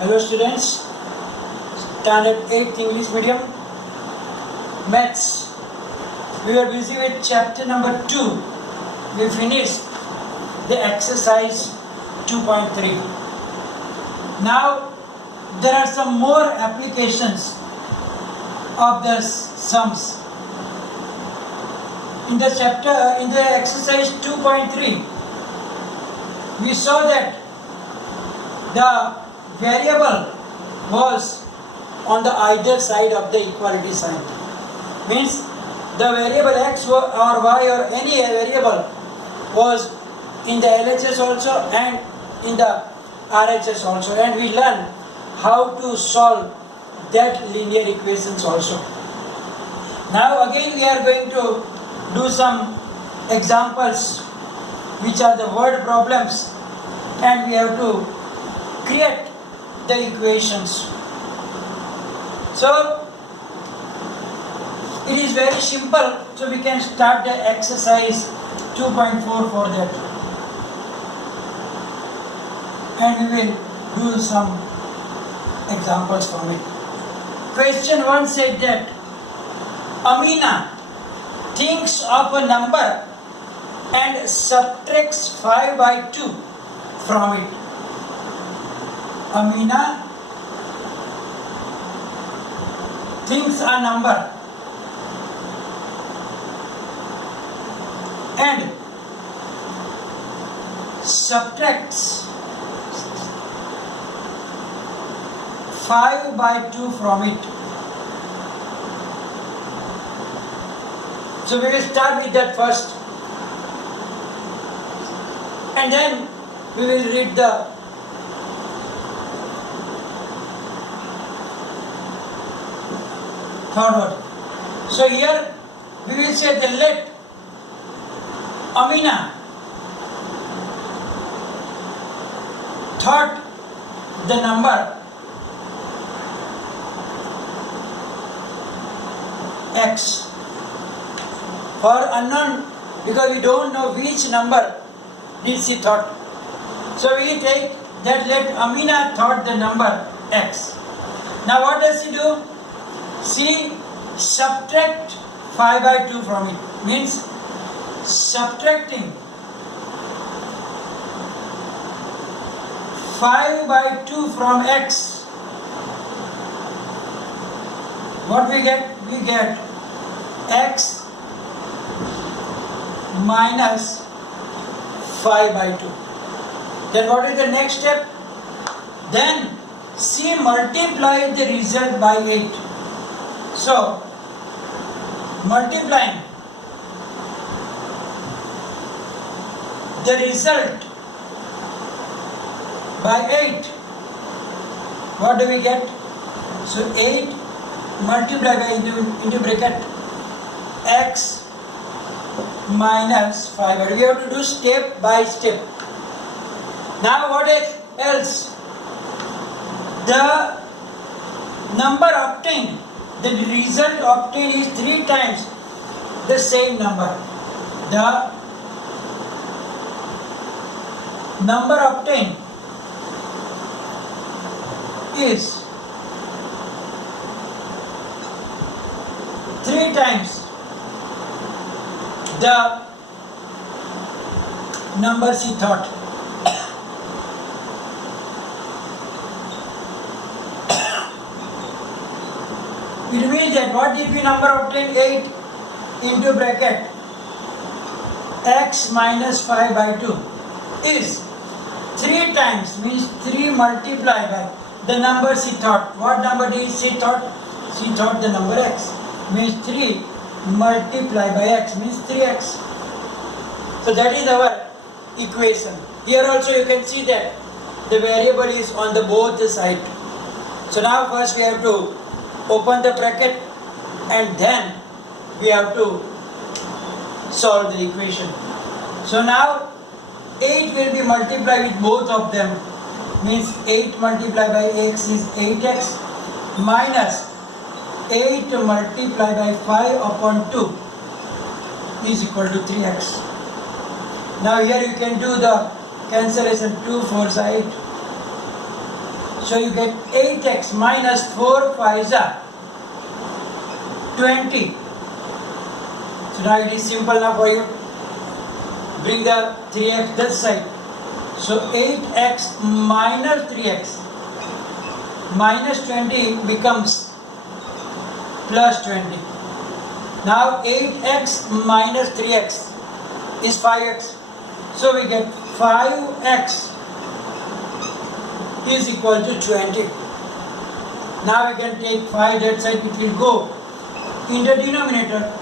Hello students, Standard 8 English Medium, Maths. We are busy with chapter number 2. We finished the exercise 2.3. Now there are some more applications of the sums. In the exercise 2.3, we saw that the variable was on the either side of the equality sign. Means the variable x or y or any variable was in the LHS also and in the RHS also, and we learned how to solve that linear equations also. Now again we are going to do some examples which are the word problems, and we have to create the equations. So it is very simple, so we can start the exercise 2.4 for that, and we will do some examples from it. Question 1 said that Amina thinks of a number and subtracts 5 by 2 from it. Amina thinks a number and subtracts 5 by 2 from it. So we will start with that first, and then we will read the third one. So here we will say that let Amina thought the number x. For unknown, because we don't know which number did she thought. So we take that let Amina thought the number x. Now what does she do? She subtract 5 by 2 from it. Means subtracting 5 by 2 from x. What we get? We get x minus 5 by 2. Then what is the next step? Then she multiplied the result by 8. So multiplying the result by 8, what do we get? So 8 multiplied by into bracket x minus 5. But we have to do step by step. Now what else? The number obtained, the result obtained is 3 times the same number. The number obtained is 3 times the number she thought. It means that what did we number obtain? 8 into bracket x minus 5 by 2 is 3 times, means 3 multiplied by the number she thought. What number did she thought? She thought the number x, means 3 multiplied by x means 3x. So that is our equation. Here also you can see that the variable is on the both sides. So now first we have to open the bracket, and then we have to solve the equation. So now 8 will be multiplied with both of them, means 8 multiplied by x is 8x minus 8 multiplied by 5 upon 2 is equal to 3x. Now here you can do the cancellation, 2 4 8. So you get 8x minus 4 5s are 20. So now it is simple now for you. Bring the 3x this side. So 8x minus 3x minus 20 becomes plus 20. Now 8x minus 3x is 5x. So we get 5x is equal to 20. Now we can take 5 that side, it will go in the denominator.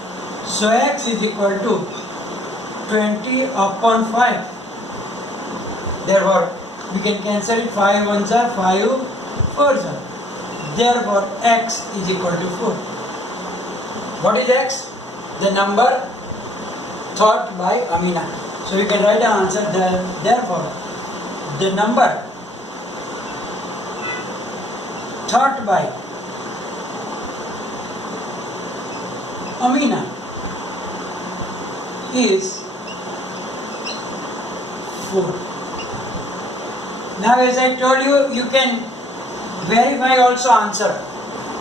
So x is equal to 20 upon 5. Therefore, we can cancel it. 5 ones are 5 fours are. Therefore, x is equal to 4. What is x? The number thought by Amina. So we can write the answer there. Therefore, the number thought by Amina is 4. Now as I told you, you can verify also answer.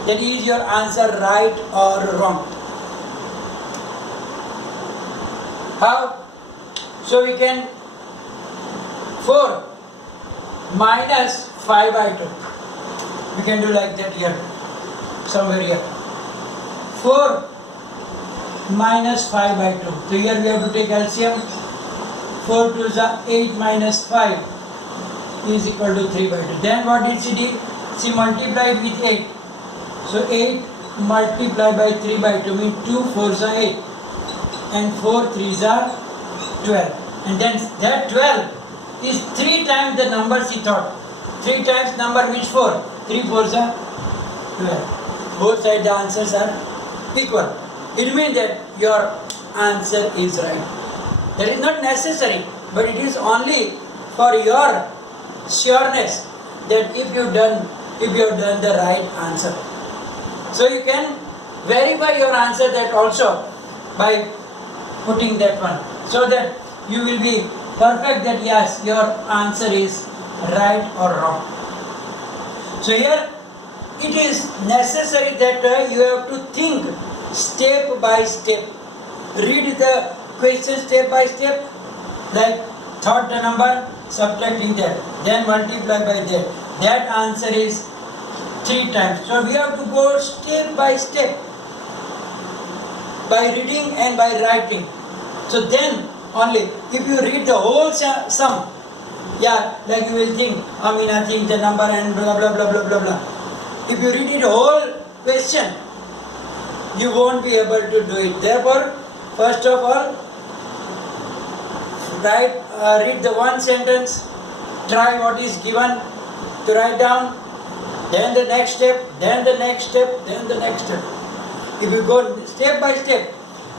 That is your answer right or wrong. How? So we can 4 minus 5 by 2. We can do like that here. Somewhere here. 4 minus 5 by 2. So here we have to take LCM. 4 2 is 8 minus 5 is equal to 3 by 2. Then what did she do? She multiplied with 8. So 8 multiplied by 3 by 2 means 2 4s are 8 and 4 3s are 12. And then that 12 is 3 times the number she thought. 3 times number means 4. 3 4s are 12. Both sides the answers are equal. It means that your answer is right. That is not necessary, but it is only for your sureness that if you have done the right answer. So you can verify your answer that also by putting that one, so that you will be perfect that yes, your answer is right or wrong. So here it is necessary that you have to think step by step. Read the question step by step, like thought the number, subtracting that, then multiply by that. That answer is 3 times. So we have to go step by step by reading and by writing. So then only, if you read the whole sum, yeah, like you will think, Amina think the number and blah blah blah blah blah blah. If you read it whole question, you won't be able to do it. Therefore, first of all, read the one sentence, try what is given to write down, then the next step, then the next step, then the next step. If you go step by step,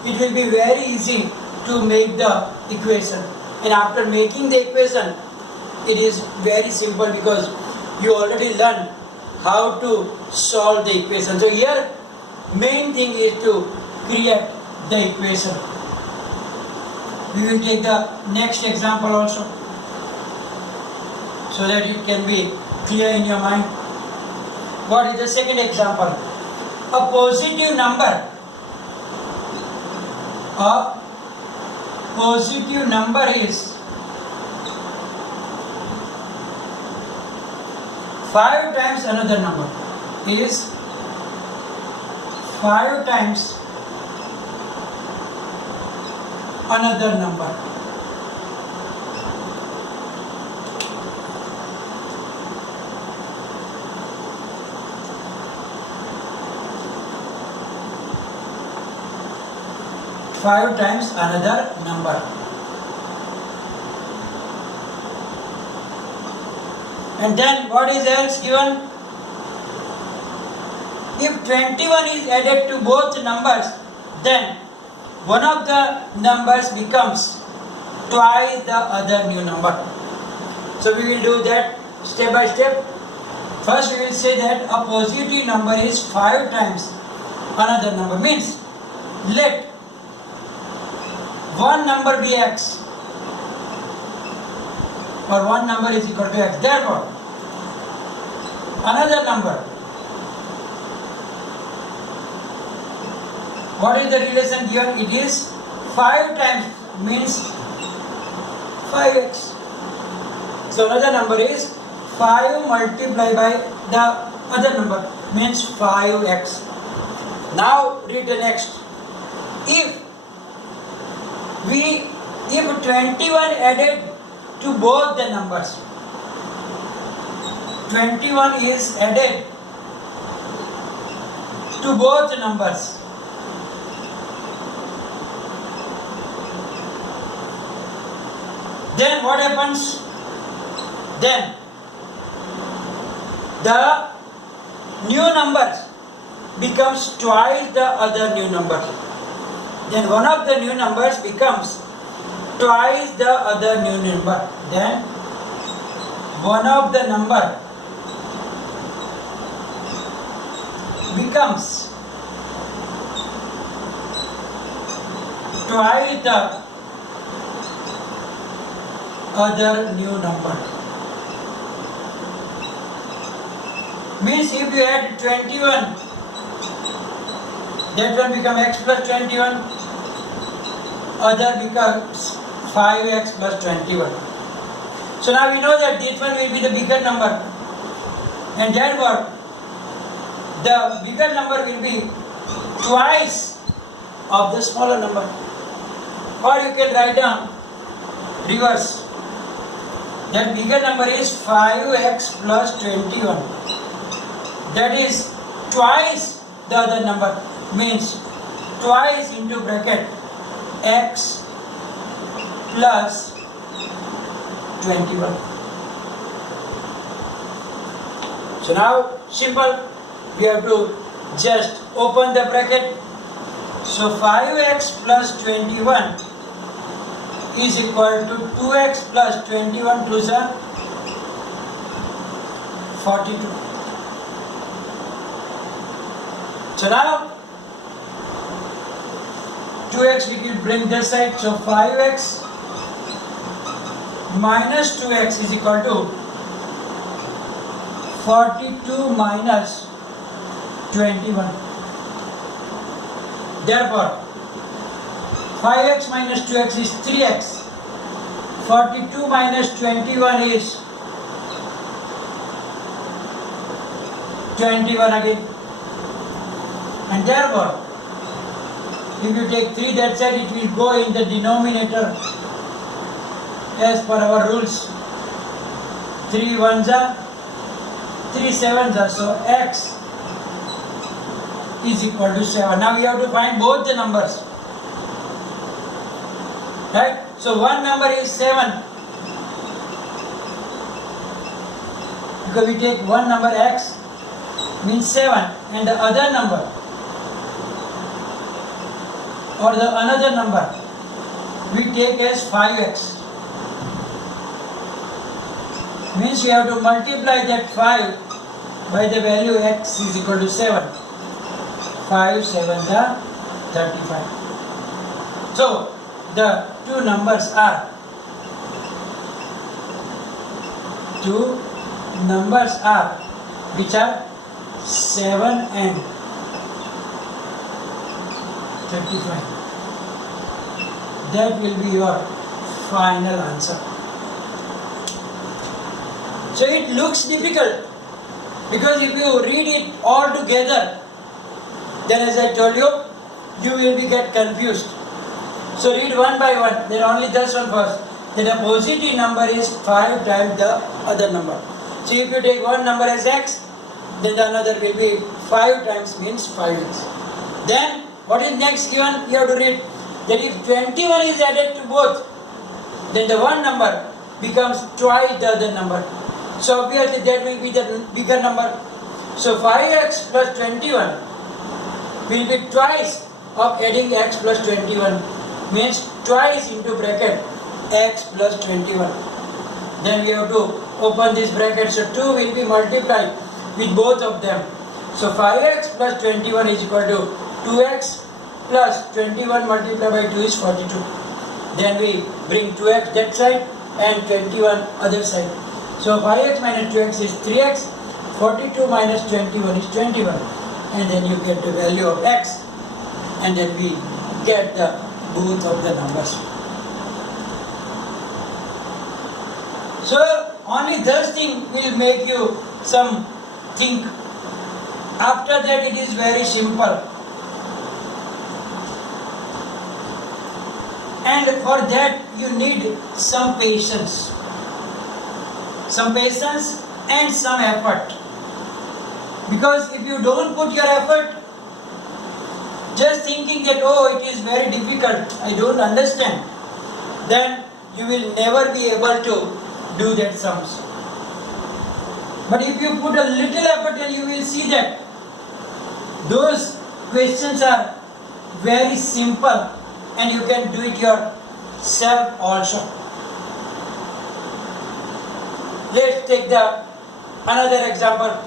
it will be very easy to make the equation. And after making the equation, it is very simple because you already learned how to solve the equation. So here, main thing is to create the equation. We will take the next example also, so that it can be clear in your mind. What is the second example? A positive number. A positive number is 5 times another number. Is 5 times another number. Five times another number. And then what is else given? If 21 is added to both numbers, then one of the numbers becomes twice the other new number. So we will do that step by step. First we will say that a positive number is 5 times another number. Means let one number be x, or one number is equal to x. Therefore, another number. What is the relation given? It is 5 times means 5x. So another number is 5 multiplied by the other number means 5x. Now read the next. If 21 added to both the numbers, 21 is added to both numbers, then what happens? Then the new numbers becomes twice the other new number. Then one of the new numbers becomes twice the other new number. Then one of the number becomes twice the other new number. Means if you add 21, that one becomes x plus 21, other becomes 5x plus 21. So now we know that this one will be the bigger number, and therefore the bigger number will be twice of the smaller number. Or you can write down reverse. That bigger number is 5x plus 21. That is twice the other number, means twice into bracket x plus 21. So now simple, we have to just open the bracket. So 5x plus 21 is equal to 2x plus 21 plus 42. So now 2x we will bring this side, so 5x minus 2x is equal to 42 minus 21. Therefore 5x minus 2x is 3x. 42 minus 21 is 21 again. And therefore, if you take 3 that side, it will go in the denominator as per our rules. 3 ones are, 3 sevens are, so x is equal to 7. Now we have to find both the numbers. Right? So one number is 7. Because we take one number x means 7, and the other number or the another number we take as 5x. Means we have to multiply that 5 by the value x is equal to 7. 5 7s are 35. So the two numbers are which are 7 and 35. That will be your final answer. So it looks difficult because if you read it all together, then as I told you, you will be get confused. So read one by one, then only this one first. Then a positive number is 5 times the other number. So if you take one number as x, then the another will be 5 times means 5x. Then what is next given? You have to read that if 21 is added to both, then the one number becomes twice the other number. So obviously that will be the bigger number. So 5x plus 21 will be twice of adding x plus 21, means twice into bracket x plus 21. Then we have to open this bracket, so 2 will be multiplied with both of them. So 5x plus 21 is equal to 2x plus 21 multiplied by 2 is 42. Then we bring 2x that side and 21 other side. So 5x minus 2x is 3x, 42 minus 21 is 21, and then you get the value of x, and then we get the both of the numbers. So only this thing will make you some think. After that it is very simple. And for that you need some patience. Some patience and some effort. Because if you don't put your effort, just thinking that, oh, it is very difficult, I don't understand, then you will never be able to do that sums. But if you put a little effort, then you will see that those questions are very simple and you can do it yourself also. Let's take another example.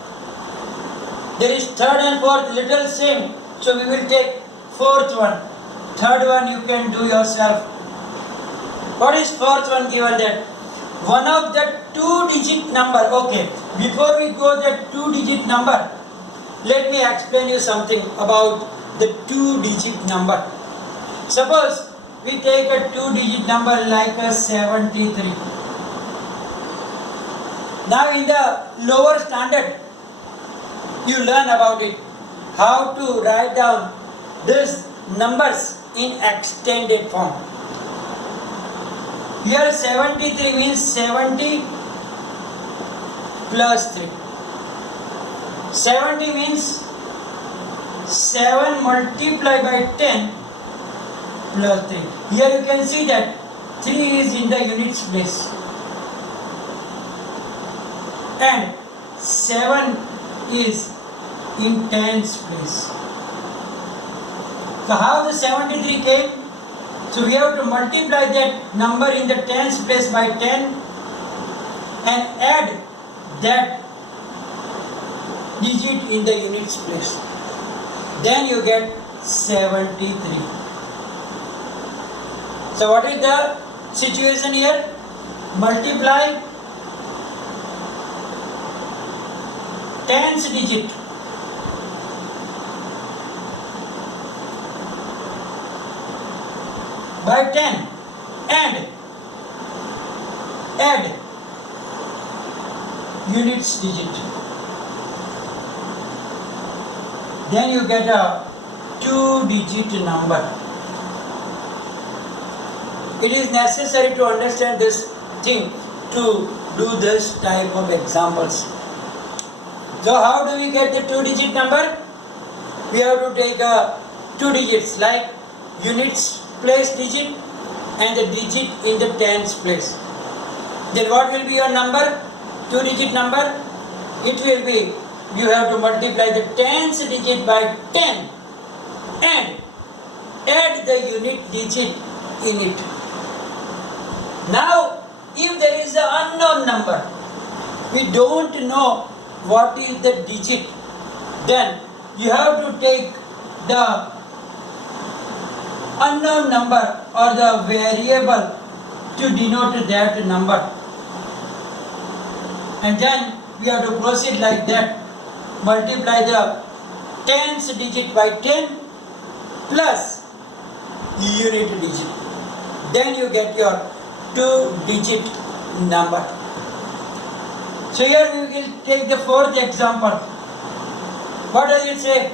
There is third and fourth little same, so we will take fourth one. Third one you can do yourself. What is fourth one given that? One of the two-digit number. Okay, before we go that two-digit number, let me explain you something about the two-digit number. Suppose we take a two-digit number like a 73. Now in the lower standard, you learn about it. How to write down these numbers in extended form. Here 73 means 70 plus 3. 70 means 7 multiplied by 10 plus 3. Here you can see that 3 is in the units place. And 7 is in tens place. So how the 73 came? So we have to multiply that number in the tens place by 10 and add that digit in the units place. Then you get 73. So what is the situation here? Multiply tens digit by 10 and add units digit. Then you get a two-digit number. It is necessary to understand this thing to do this type of examples. So how do we get the two-digit number? We have to take two digits like units place digit and the digit in the tens place. Then what will be your number? Two-digit number? It will be, you have to multiply the tens digit by 10 and add the unit digit in it. Now, if there is an unknown number, we don't know what is the digit, then you have to take the unknown number or the variable to denote that number. And then we have to proceed like that. Multiply the tens digit by 10 plus unit digit. Then you get your two-digit number. So here we will take the fourth example. What does it say?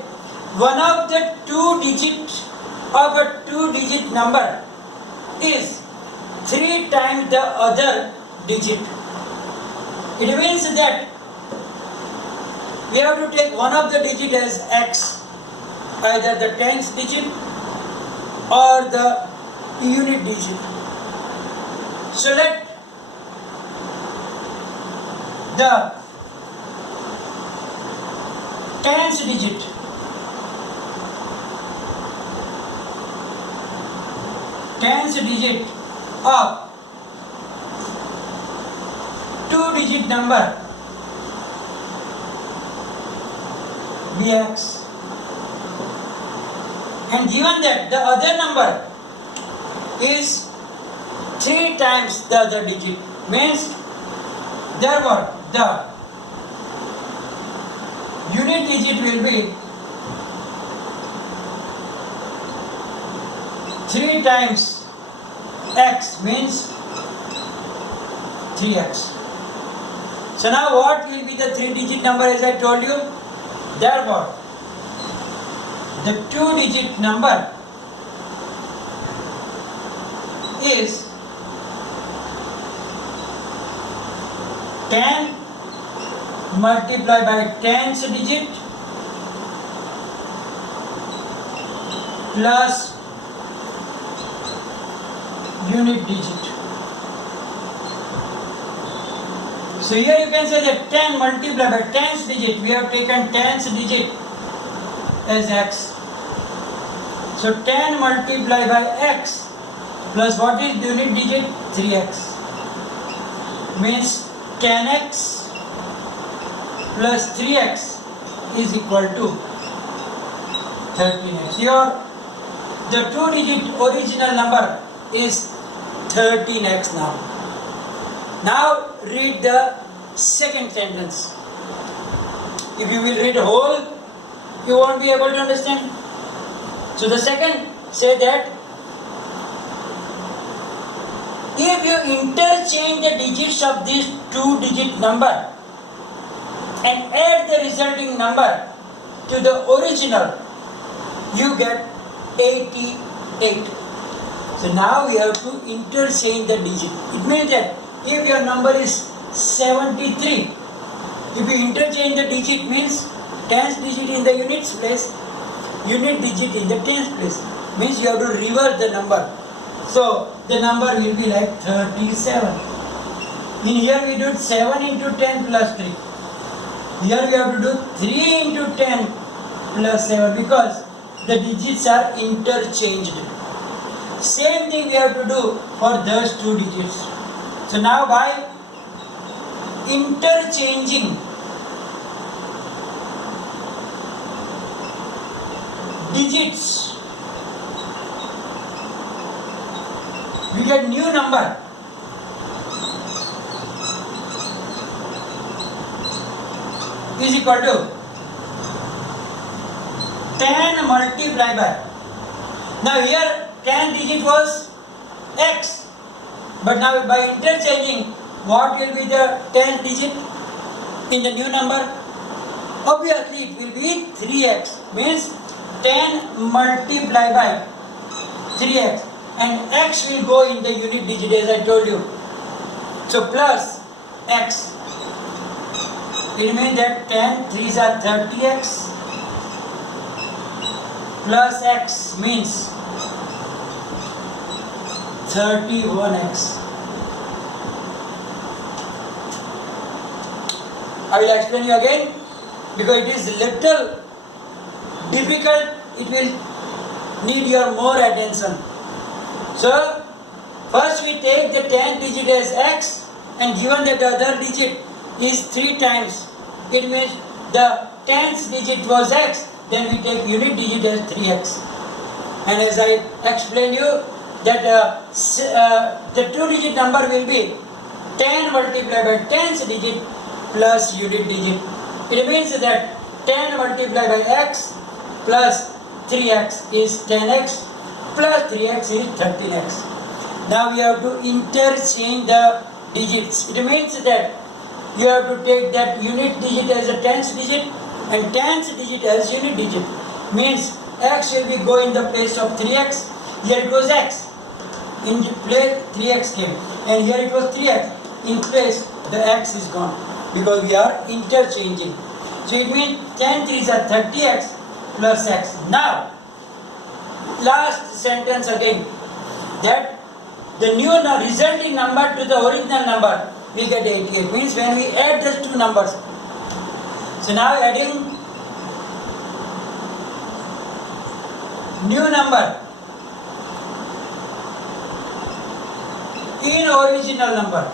One of the two digits of a two-digit number is 3 times the other digit. It means that we have to take one of the digit as x, either the tens digit or the unit digit. Select the tens digit. Tens digit of two-digit number bx, and given that the other number is 3 times the other digit, means therefore the unit digit will be 3 times x means 3x. So now what will be the 3-digit number as I told you? Therefore, the 2-digit number is 10 multiplied by 10th digit plus unit digit. So here you can say that 10 multiplied by 10th digit, we have taken 10th digit as x. So 10 multiplied by x plus what is unit digit? 3x. Means 10x plus 3x is equal to 13x. Here the 2-digit original number is 13x now. Now read the second sentence. If you will read whole, you won't be able to understand. So the second say that if you interchange the digits of this 2-digit number and add the resulting number to the original, you get 88. So now we have to interchange the digit. It means that if your number is 73, if you interchange the digit means 10th digit in the units place, unit digit in the 10th place, means you have to reverse the number. So the number will be like 37. In here we do 7 into 10 plus 3. Here we have to do 3 into 10 plus 7 because the digits are interchanged. Same thing we have to do for those 2 digits. So now by interchanging digits, we get new number. Is equal to 10 multiplied by. Now here 10 digit was x, but now by interchanging, what will be the 10th digit in the new number? Obviously it will be 3x, means 10 multiplied by 3x, and x will go in the unit digit as I told you. So plus x. It means that 10 3s are 30x plus x means 31x. I will explain you again because it is little difficult. It will need your more attention. So first we take the 10th digit as x, and given that the other digit is 3 times, it means the 10th digit was x, then we take unit digit as 3x. And as I explained you that the 2-digit number will be 10 multiplied by 10th digit plus unit digit. It means that 10 multiplied by x plus 3x is 10x plus 3x is 13x. Now we have to interchange the digits. It means that you have to take that unit digit as a 10th digit and 10th digit as unit digit. Means x will be go in the place of 3x. Here it was x. In place 3x came. And here it was 3x. In place the x is gone. Because we are interchanging. So it means 10 3s are 30x plus x. Now, last sentence again. That the new resulting number to the original number, we get 88. Means when we add those 2 numbers. So now adding new number in original number.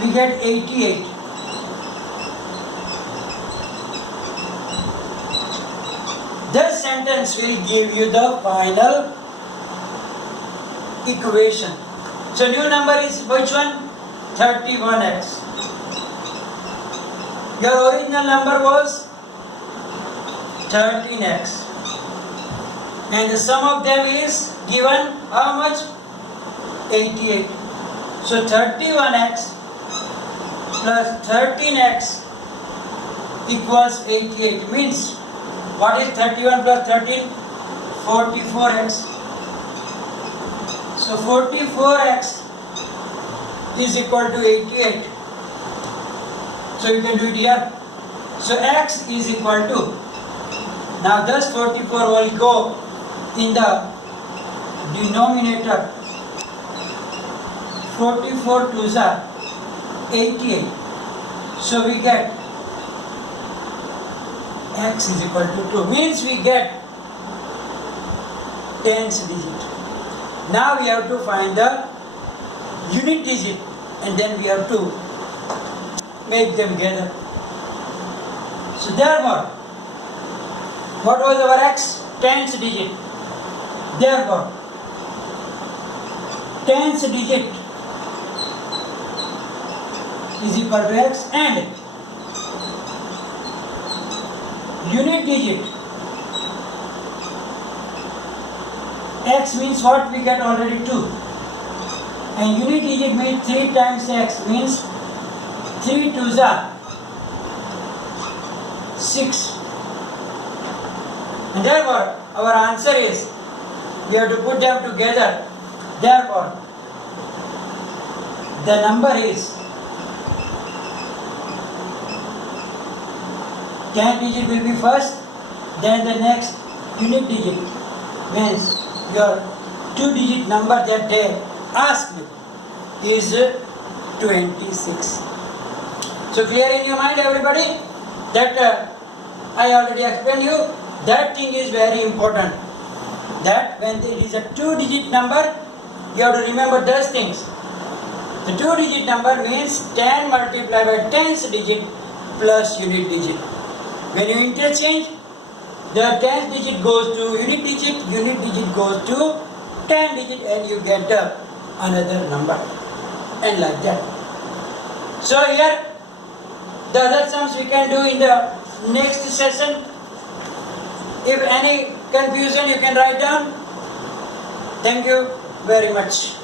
We get 88. This sentence will give you the final equation. So new number is which one? 31x. Your original number was 13x. And the sum of them is given how much? 88. So 31x plus 13x equals 88. Means what is 31 plus 13? 44x. So 44x is equal to 88. So you can do it here. So x is equal to, now thus 44 will go in the denominator. 44 twos are 88. So we get x is equal to 2. Means we get tens digit. Now we have to find the unit digit and then we have to make them together. So therefore, what was our x? Tens digit. Therefore, tens digit is equal to x and unit digit x means what? We get already 2 and unit digit means 3 times x means 3 twos are 6 and therefore our answer is we have to put them together. Therefore the number is 10 digit will be first, then the next unit digit means your 2 digit number that they asked is 26. So clear in your mind everybody that I already explained you, that thing is very important, that when it is a 2 digit number you have to remember those things. The 2 digit number means 10 multiplied by 10th digit plus unit digit. When you interchange, the 10th digit goes to unit digit goes to 10 digit and you get another number and like that. So here the other sums we can do in the next session. If any confusion you can write down. Thank you very much.